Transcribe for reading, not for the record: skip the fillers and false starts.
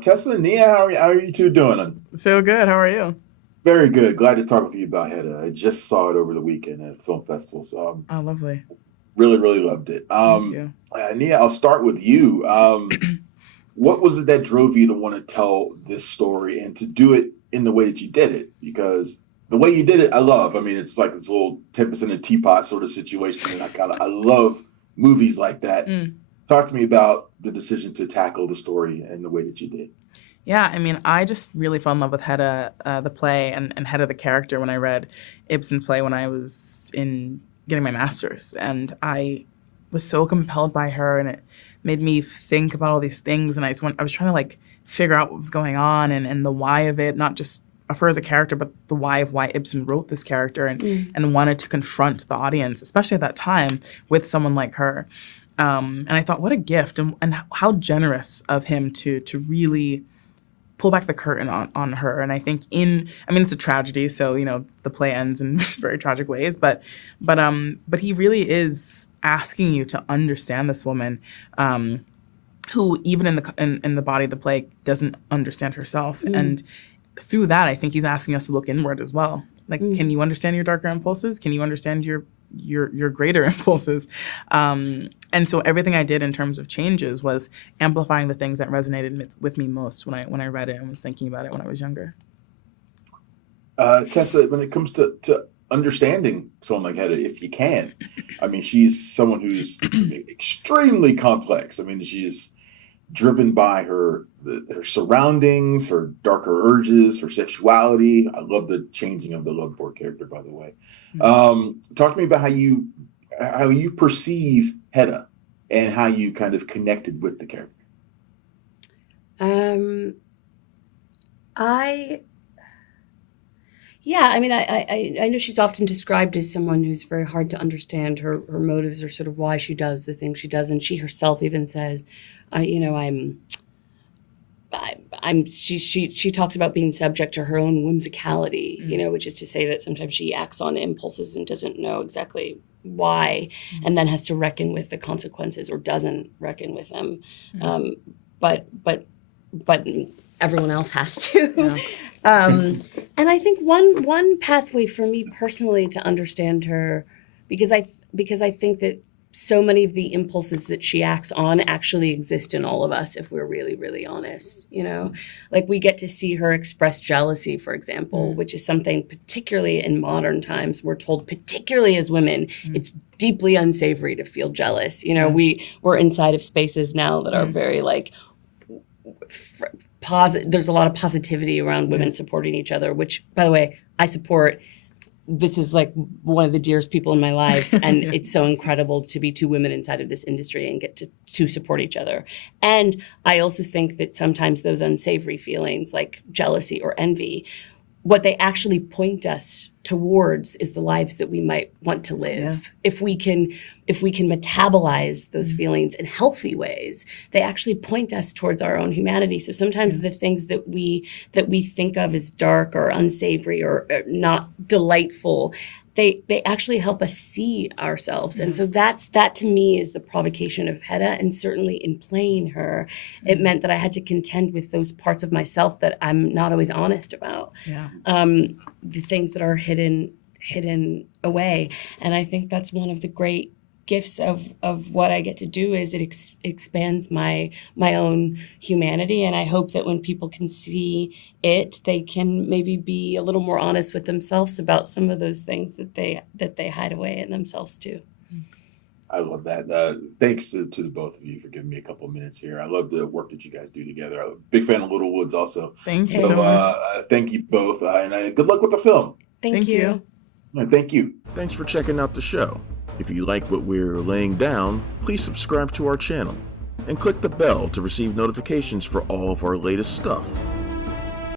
Tessa and Nia, how are you two doing? So good. How are you? Very good. Glad to talk with you about Hedda. I just saw it over the weekend at a film festival, so Oh, lovely. really, really loved it. Thank you. Nia, I'll start with you. What was it that drove you to want to tell this story and to do it in the way that you did it? Because the way you did it, I love. I mean, it's like this little 10% of teapot sort of situation, and I love movies like that. Mm. Talk to me about the decision to tackle the story in the way that you did. Yeah, I mean, I just really fell in love with Hedda, the play, and Hedda, the character, when I read Ibsen's play when I was in getting my master's. And I was so compelled by her, and it made me think about all these things. And I was trying to like figure out what was going on and the why of it, not just of her as a character, but the why of why Ibsen wrote this character and wanted to confront the audience, especially at that time, with someone like her. And I thought, what a gift and how generous of him to really pull back the curtain on her. And I think it's a tragedy, so the play ends in very tragic ways, but he really is asking you to understand this woman, who even in the body of the play doesn't understand herself. And through that, I think he's asking us to look inward as well. Like, can you understand your darker impulses? Can you understand your greater impulses? And so everything I did in terms of changes was amplifying the things that resonated with me most when I read it and was thinking about it when I was younger. Tessa, when it comes to understanding someone like Hedda, if you can, I mean, she's someone who's extremely complex. I mean, she's driven by her surroundings, her darker urges, her sexuality. I love the changing of the love board character, by the way. Talk to me about how you perceive Hedda and how you kind of connected with the character. I know she's often described as someone who's very hard to understand. Her motives are sort of why she does the things she does, and she herself even says, she talks about being subject to her own whimsicality, which is to say that sometimes she acts on impulses and doesn't know exactly why, and then has to reckon with the consequences or doesn't reckon with them. But everyone else has to. Yeah. And I think one pathway for me personally to understand her, because I think that so many of the impulses that she acts on actually exist in all of us if we're really, really honest, Like, we get to see her express jealousy, for example, which is something particularly in modern times, we're told, particularly as women, it's deeply unsavory to feel jealous. We're inside of spaces now that are very like there's a lot of positivity around women supporting each other, which, by the way, I support. This is like one of the dearest people in my life, and it's so incredible to be two women inside of this industry and get to support each other. And I also think that sometimes those unsavory feelings like jealousy or envy, what they actually point us towards is the lives that we might want to live. Yeah. If we can metabolize those feelings in healthy ways, they actually point us towards our own humanity. So sometimes the things that we think of as dark or unsavory or not delightful, they actually help us see ourselves. And so that to me is the provocation of Hedda. And certainly in playing her, it meant that I had to contend with those parts of myself that I'm not always honest about. Yeah. The things that are hidden away. And I think that's one of the great gifts of what I get to do is it expands my own humanity. And I hope that when people can see it, they can maybe be a little more honest with themselves about some of those things that they hide away in themselves too. I love that. Thanks to the both of you for giving me a couple of minutes here. I love the work that you guys do together. I'm a big fan of Little Woods also. Thank you so much. Thank you both. And good luck with the film. Thank you. Thank you. Thanks for checking out the show. If you like what we're laying down, please subscribe to our channel and click the bell to receive notifications for all of our latest stuff.